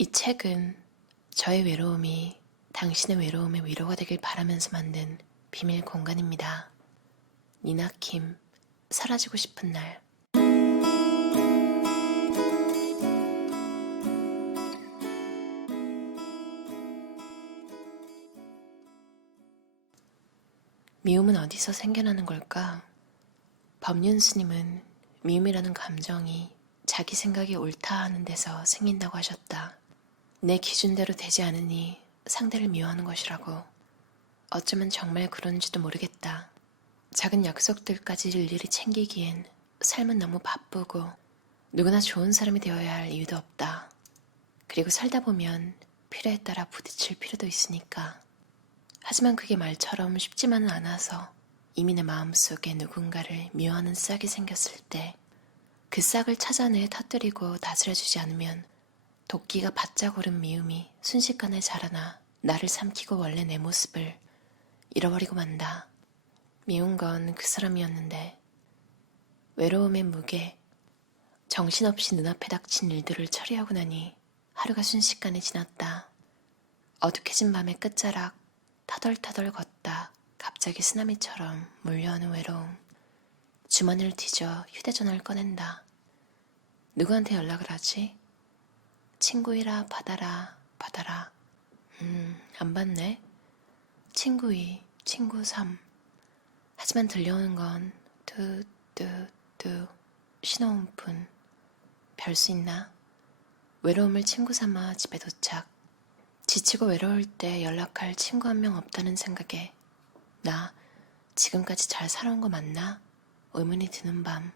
이 책은 저의 외로움이 당신의 외로움의 위로가 되길 바라면서 만든 비밀 공간입니다. 니나킴, 사라지고 싶은 날. 미움은 어디서 생겨나는 걸까? 법륜 스님은 미움이라는 감정이 자기 생각이 옳다 하는 데서 생긴다고 하셨다. 내 기준대로 되지 않으니 상대를 미워하는 것이라고. 어쩌면 정말 그런지도 모르겠다. 작은 약속들까지 일일이 챙기기엔 삶은 너무 바쁘고 누구나 좋은 사람이 되어야 할 이유도 없다. 그리고 살다 보면 필요에 따라 부딪힐 필요도 있으니까. 하지만 그게 말처럼 쉽지만은 않아서 이미 내 마음속에 누군가를 미워하는 싹이 생겼을 때 그 싹을 찾아내 터뜨리고 다스려주지 않으면 도끼가 바짝 오른 미움이 순식간에 자라나 나를 삼키고 원래 내 모습을 잃어버리고 만다. 미운 건 그 사람이었는데 외로움의 무게, 정신없이 눈앞에 닥친 일들을 처리하고 나니 하루가 순식간에 지났다. 어둑해진 밤의 끝자락 터덜터덜 걷다 갑자기 쓰나미처럼 몰려오는 외로움. 주머니를 뒤져 휴대전화를 꺼낸다. 누구한테 연락을 하지? 친구1아 받아라 받아라. 안 받네. 친구2, 친구3. 하지만 들려오는 건 뚜뚜뚜 신호음뿐. 별 수 있나? 외로움을 친구 삼아 집에 도착. 지치고 외로울 때 연락할 친구 한 명 없다는 생각에 나 지금까지 잘 살아온 거 맞나? 의문이 드는 밤.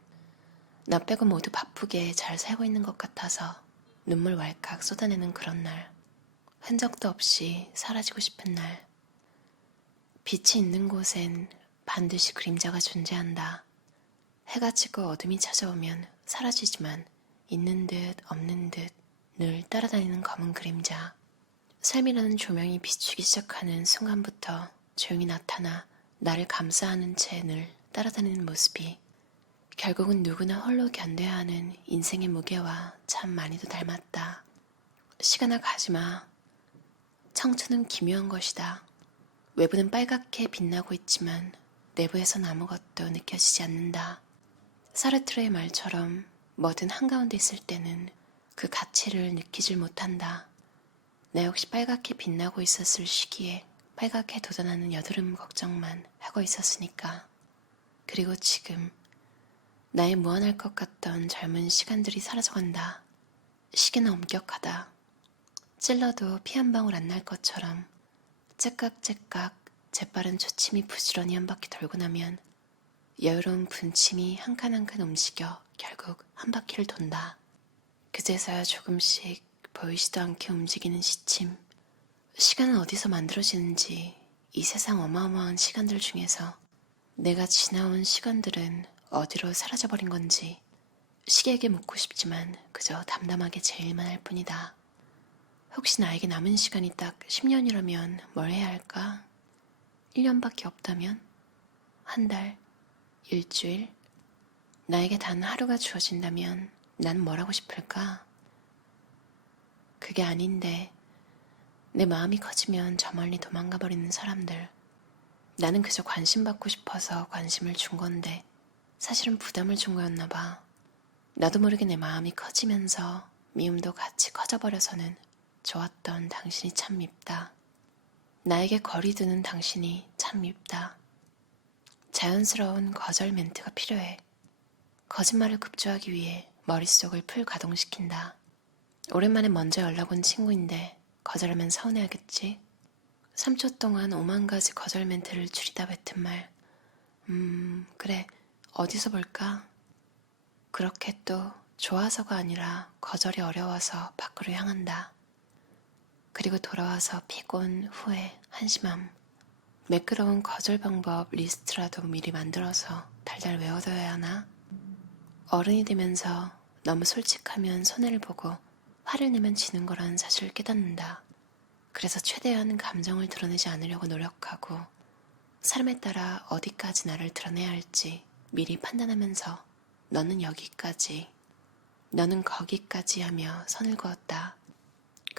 나 빼고 모두 바쁘게 잘 살고 있는 것 같아서 눈물 왈칵 쏟아내는 그런 날. 흔적도 없이 사라지고 싶은 날. 빛이 있는 곳엔 반드시 그림자가 존재한다. 해가 지고 어둠이 찾아오면 사라지지만 있는 듯 없는 듯 늘 따라다니는 검은 그림자. 삶이라는 조명이 비추기 시작하는 순간부터 조용히 나타나 나를 감싸하는 채 늘 따라다니는 모습이 결국은 누구나 홀로 견뎌야 하는 인생의 무게와 참 많이도 닮았다. 시간아 가지마. 청춘은 기묘한 것이다. 외부는 빨갛게 빛나고 있지만 내부에선 아무것도 느껴지지 않는다. 사르트르의 말처럼 뭐든 한가운데 있을 때는 그 가치를 느끼질 못한다. 나 역시 빨갛게 빛나고 있었을 시기에 빨갛게 돋아나는 여드름 걱정만 하고 있었으니까. 그리고 지금 나의 무한할 것 같던 젊은 시간들이 사라져간다. 시계는 엄격하다. 찔러도 피 한 방울 안 날 것처럼 째깍째깍 재빠른 초침이 부지런히 한 바퀴 돌고 나면 여유로운 분침이 한 칸 한 칸 움직여 결국 한 바퀴를 돈다. 그제서야 조금씩 보이지도 않게 움직이는 시침. 시간은 어디서 만들어지는지 이 세상 어마어마한 시간들 중에서 내가 지나온 시간들은 어디로 사라져버린 건지 시계에게 묻고 싶지만 그저 담담하게 제일만 할 뿐이다. 혹시 나에게 남은 시간이 딱 10년이라면 뭘 해야 할까? 1년밖에 없다면? 한 달? 일주일? 나에게 단 하루가 주어진다면 난 뭘 하고 싶을까? 그게 아닌데 내 마음이 커지면 저 멀리 도망가 버리는 사람들. 나는 그저 관심받고 싶어서 관심을 준 건데 사실은 부담을 준 거였나 봐. 나도 모르게 내 마음이 커지면서 미움도 같이 커져버려서는 좋았던 당신이 참 밉다. 나에게 거리 두는 당신이 참 밉다. 자연스러운 거절 멘트가 필요해. 거짓말을 급조하기 위해 머릿속을 풀 가동시킨다. 오랜만에 먼저 연락 온 친구인데 거절하면 서운해하겠지? 3초 동안 5만 가지 거절 멘트를 줄이다 뱉은 말. 그래, 어디서 볼까? 그렇게 또 좋아서가 아니라 거절이 어려워서 밖으로 향한다. 그리고 돌아와서 피곤, 후회, 한심함. 매끄러운 거절 방법 리스트라도 미리 만들어서 달달 외워둬야 하나? 어른이 되면서 너무 솔직하면 손해를 보고 화를 내면 지는 거라는 사실을 깨닫는다. 그래서 최대한 감정을 드러내지 않으려고 노력하고 사람에 따라 어디까지 나를 드러내야 할지 미리 판단하면서 너는 여기까지, 너는 거기까지 하며 선을 그었다.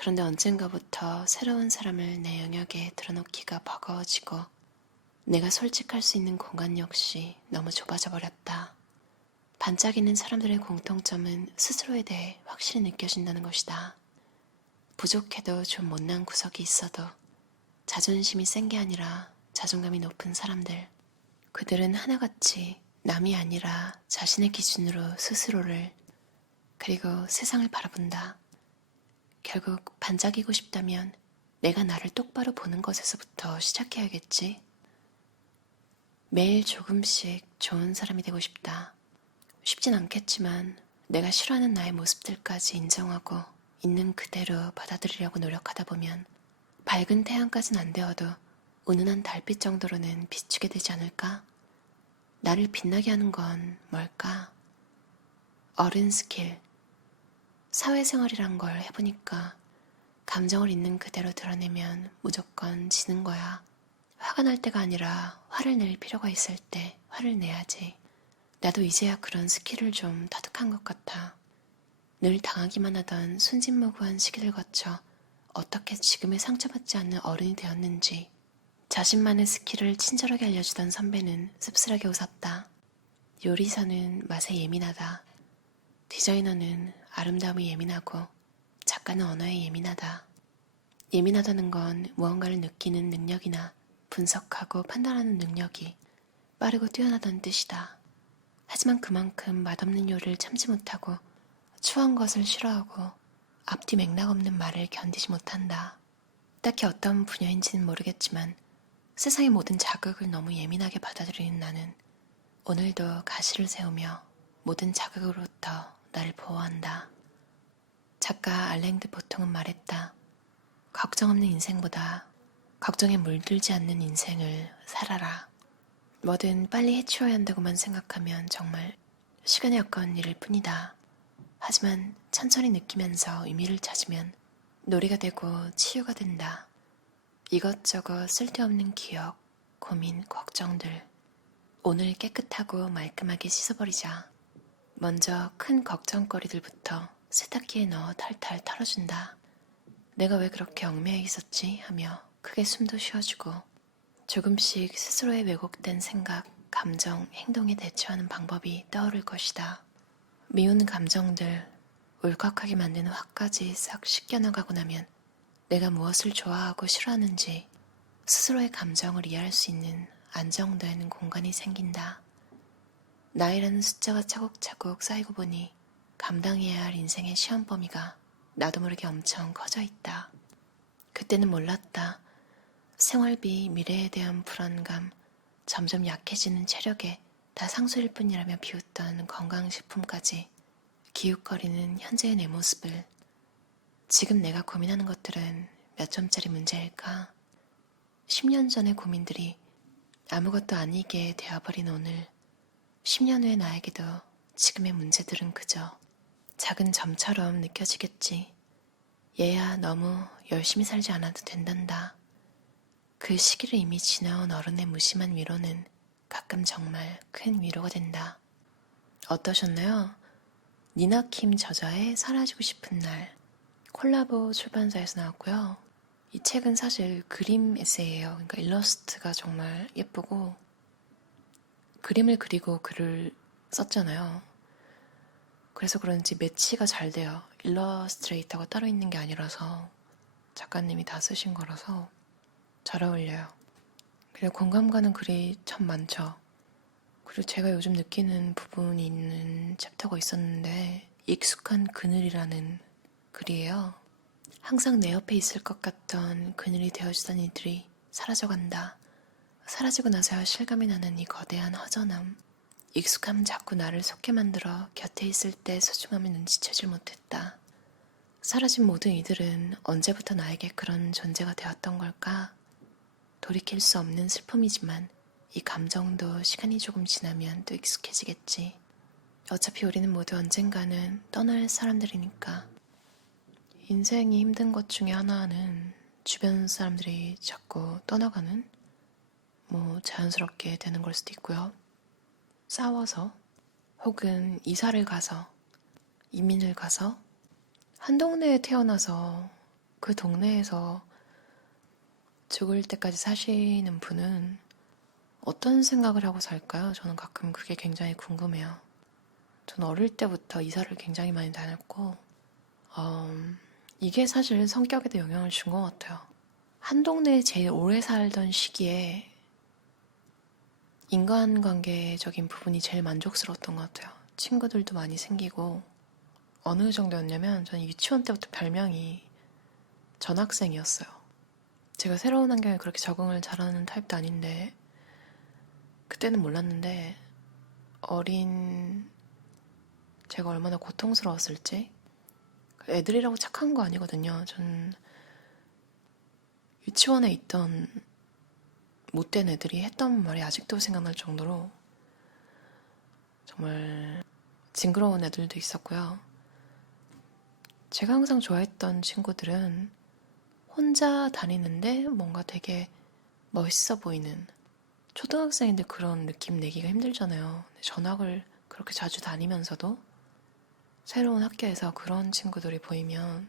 그런데 언젠가부터 새로운 사람을 내 영역에 들어놓기가 버거워지고 내가 솔직할 수 있는 공간 역시 너무 좁아져 버렸다. 반짝이는 사람들의 공통점은 스스로에 대해 확실히 느껴진다는 것이다. 부족해도 좀 못난 구석이 있어도 자존심이 센 게 아니라 자존감이 높은 사람들. 그들은 하나같이 남이 아니라 자신의 기준으로 스스로를 그리고 세상을 바라본다. 결국 반짝이고 싶다면 내가 나를 똑바로 보는 것에서부터 시작해야겠지. 매일 조금씩 좋은 사람이 되고 싶다. 쉽진 않겠지만 내가 싫어하는 나의 모습들까지 인정하고 있는 그대로 받아들이려고 노력하다 보면 밝은 태양까진 안 되어도 은은한 달빛 정도로는 비추게 되지 않을까? 나를 빛나게 하는 건 뭘까? 어른 스킬. 사회생활이란 걸 해보니까 감정을 있는 그대로 드러내면 무조건 지는 거야. 화가 날 때가 아니라 화를 낼 필요가 있을 때 화를 내야지. 나도 이제야 그런 스킬을 좀 터득한 것 같아. 늘 당하기만 하던 순진무구한 시기를 거쳐 어떻게 지금의 상처받지 않는 어른이 되었는지 자신만의 스킬을 친절하게 알려주던 선배는 씁쓸하게 웃었다. 요리사는 맛에 예민하다. 디자이너는 아름다움에 예민하고 작가는 언어에 예민하다. 예민하다는 건 무언가를 느끼는 능력이나 분석하고 판단하는 능력이 빠르고 뛰어나다는 뜻이다. 하지만 그만큼 맛없는 요리를 참지 못하고 추한 것을 싫어하고 앞뒤 맥락 없는 말을 견디지 못한다. 딱히 어떤 분야인지는 모르겠지만 세상의 모든 자극을 너무 예민하게 받아들이는 나는 오늘도 가시를 세우며 모든 자극으로부터 나를 보호한다. 작가 알랭드 보통은 말했다. 걱정 없는 인생보다 걱정에 물들지 않는 인생을 살아라. 뭐든 빨리 해치워야 한다고만 생각하면 정말 시간에 아까운 일일 뿐이다. 하지만 천천히 느끼면서 의미를 찾으면 놀이가 되고 치유가 된다. 이것저것 쓸데없는 기억, 고민, 걱정들. 오늘 깨끗하고 말끔하게 씻어버리자. 먼저 큰 걱정거리들부터 세탁기에 넣어 탈탈 털어준다. 내가 왜 그렇게 얽매여 있었지 하며 크게 숨도 쉬어주고 조금씩 스스로의 왜곡된 생각, 감정, 행동에 대처하는 방법이 떠오를 것이다. 미운 감정들, 울컥하게 만드는 화까지 싹 씻겨나가고 나면 내가 무엇을 좋아하고 싫어하는지 스스로의 감정을 이해할 수 있는 안정된 공간이 생긴다. 나이라는 숫자가 차곡차곡 쌓이고 보니 감당해야 할 인생의 시험 범위가 나도 모르게 엄청 커져 있다. 그때는 몰랐다. 생활비, 미래에 대한 불안감, 점점 약해지는 체력에 다 상술일 뿐이라며 비웃던 건강식품까지 기웃거리는 현재의 내 모습을 지금 내가 고민하는 것들은 몇 점짜리 문제일까? 10년 전의 고민들이 아무것도 아니게 되어버린 오늘 10년 후의 나에게도 지금의 문제들은 그저 작은 점처럼 느껴지겠지. 얘야 너무 열심히 살지 않아도 된단다. 그 시기를 이미 지나온 어른의 무심한 위로는 가끔 정말 큰 위로가 된다. 어떠셨나요? 니나킴 저자의 사라지고 싶은 날 콜라보 출판사에서 나왔고요. 이 책은 사실 그림 에세이예요. 그러니까 일러스트가 정말 예쁘고 그림을 그리고 글을 썼잖아요. 그래서 그런지 매치가 잘 돼요. 일러스트레이터가 따로 있는 게 아니라서 작가님이 다 쓰신 거라서 잘 어울려요. 그리고 공감 가는 글이 참 많죠. 그리고 제가 요즘 느끼는 부분이 있는 챕터가 있었는데 익숙한 그늘이라는 글이에요. 항상 내 옆에 있을 것 같던 그늘이 되어주던 이들이 사라져간다. 사라지고 나서야 실감이 나는 이 거대한 허전함. 익숙함은 자꾸 나를 속게 만들어 곁에 있을 때 소중함을 눈치채질 못했다. 사라진 모든 이들은 언제부터 나에게 그런 존재가 되었던 걸까? 돌이킬 수 없는 슬픔이지만 이 감정도 시간이 조금 지나면 또 익숙해지겠지. 어차피 우리는 모두 언젠가는 떠날 사람들이니까. 인생이 힘든 것 중에 하나는 주변 사람들이 자꾸 떠나가는 자연스럽게 되는 걸 수도 있고요. 싸워서 혹은 이사를 가서 이민을 가서 한 동네에 태어나서 그 동네에서 죽을 때까지 사시는 분은 어떤 생각을 하고 살까요? 저는 가끔 그게 굉장히 궁금해요. 저는 어릴 때부터 이사를 굉장히 많이 다녔고, 이게 사실 성격에도 영향을 준 것 같아요. 한 동네에 제일 오래 살던 시기에 인간관계적인 부분이 제일 만족스러웠던 것 같아요. 친구들도 많이 생기고, 어느 정도였냐면, 저는 유치원 때부터 별명이 전학생이었어요. 제가 새로운 환경에 그렇게 적응을 잘하는 타입도 아닌데, 그때는 몰랐는데, 어린 제가 얼마나 고통스러웠을지. 애들이라고 착한 거 아니거든요. 전 유치원에 있던 못된 애들이 했던 말이 아직도 생각날 정도로 정말 징그러운 애들도 있었고요. 제가 항상 좋아했던 친구들은 혼자 다니는데 뭔가 되게 멋있어 보이는, 초등학생인데 그런 느낌 내기가 힘들잖아요. 전학을 그렇게 자주 다니면서도 새로운 학교에서 그런 친구들이 보이면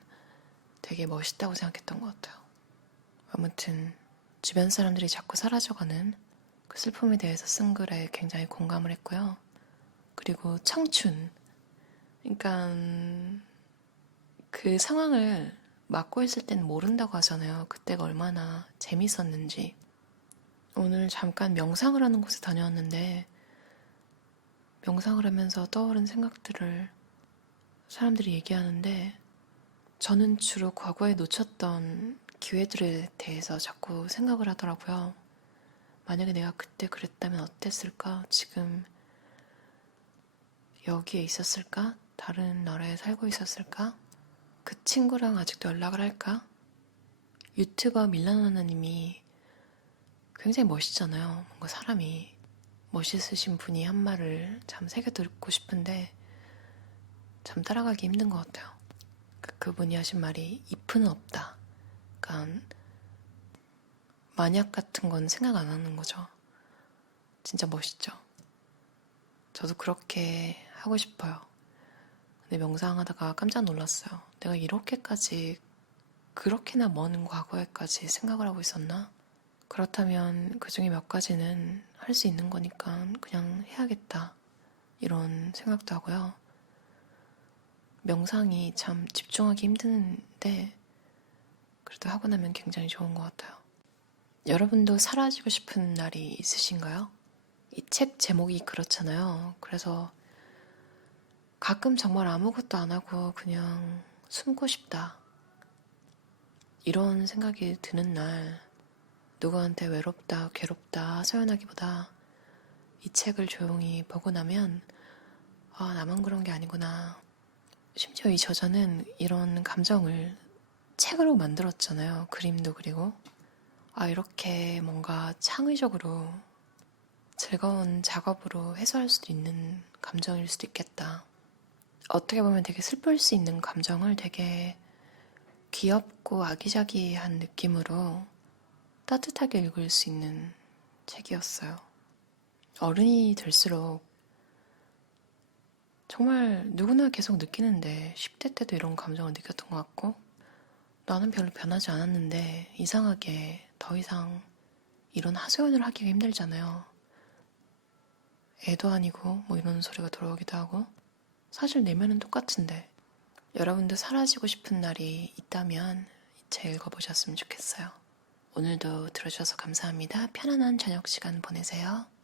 되게 멋있다고 생각했던 것 같아요. 아무튼 주변 사람들이 자꾸 사라져가는 그 슬픔에 대해서 쓴 글에 굉장히 공감을 했고요. 그리고 청춘. 그러니까 그 상황을 맡고 있을 땐 모른다고 하잖아요. 그때가 얼마나 재밌었는지. 오늘 잠깐 명상을 하는 곳에 다녀왔는데 명상을 하면서 떠오른 생각들을 사람들이 얘기하는데 저는 주로 과거에 놓쳤던 기회들에 대해서 자꾸 생각을 하더라고요. 만약에 내가 그때 그랬다면 어땠을까? 지금 여기에 있었을까? 다른 나라에 살고 있었을까? 그 친구랑 아직도 연락을 할까? 유튜버 밀라노나님이 굉장히 멋있잖아요. 뭔가 사람이 멋있으신 분이 한 말을 참 새겨 듣고 싶은데 참 따라가기 힘든 것 같아요. 그분이 하신 말이 if는 없다. 그러니까 만약 같은 건 생각 안 하는 거죠. 진짜 멋있죠. 저도 그렇게 하고 싶어요. 근데 명상하다가 깜짝 놀랐어요. 내가 이렇게까지 그렇게나 먼 과거에까지 생각을 하고 있었나? 그렇다면 그 중에 몇 가지는 할 수 있는 거니까 그냥 해야겠다. 이런 생각도 하고요. 명상이 참 집중하기 힘드는데 그래도 하고 나면 굉장히 좋은 것 같아요. 여러분도 사라지고 싶은 날이 있으신가요? 이 책 제목이 그렇잖아요. 그래서 가끔 정말 아무것도 안 하고 그냥 숨고 싶다. 이런 생각이 드는 날, 누구한테 외롭다, 괴롭다 하소연하기보다 이 책을 조용히 보고 나면 아, 나만 그런 게 아니구나. 심지어 이 저자는 이런 감정을 책으로 만들었잖아요. 그림도 그리고. 아, 이렇게 뭔가 창의적으로 즐거운 작업으로 해소할 수도 있는 감정일 수도 있겠다. 어떻게 보면 되게 슬플 수 있는 감정을 되게 귀엽고 아기자기한 느낌으로 따뜻하게 읽을 수 있는 책이었어요. 어른이 될수록 정말 누구나 계속 느끼는데 10대 때도 이런 감정을 느꼈던 것 같고 나는 별로 변하지 않았는데 이상하게 더 이상 이런 하소연을 하기가 힘들잖아요. 애도 아니고 뭐 이런 소리가 들어오기도 하고 사실 내면은 똑같은데 여러분도 사라지고 싶은 날이 있다면 이 책 읽어보셨으면 좋겠어요. 오늘도 들어주셔서 감사합니다. 편안한 저녁 시간 보내세요.